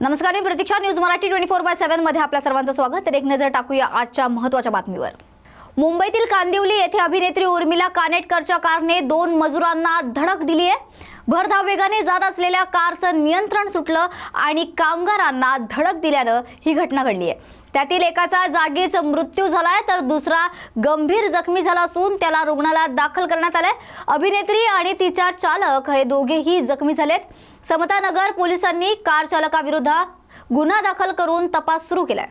नमस्कार, मी प्रतीक्षा. न्यूज मराठी 24/7 मध्ये आपल्या सर्वांचं स्वागत. तर एक नजर टाकूया आजच्या महत्त्वाच्या बातमीवर. मुंबईतील कांदिवली येथे अभिनेत्री उर्मिला कानेटकरच्या कारने 2 मजुरांना धडक दिली आहे. भरधाव वेगाने जात असलेल्या कारचं नियंत्रण सुटलं आणि कामगारांना धडक दिल्यानं ही घटना घडली आहे. त्यातील एकाचा जागीच मृत्यू झालाय तर दुसरा गंभीर जखमी झाला असून त्याला रुग्णालयात दाखल करण्यात आलंय. अभिनेत्री आणि तिचा चालक हे दोघेही जखमी झालेत. समतानगर पोलिसांनी कार चालकाविरुद्ध गुन्हा दाखल करून तपास सुरू केलाय.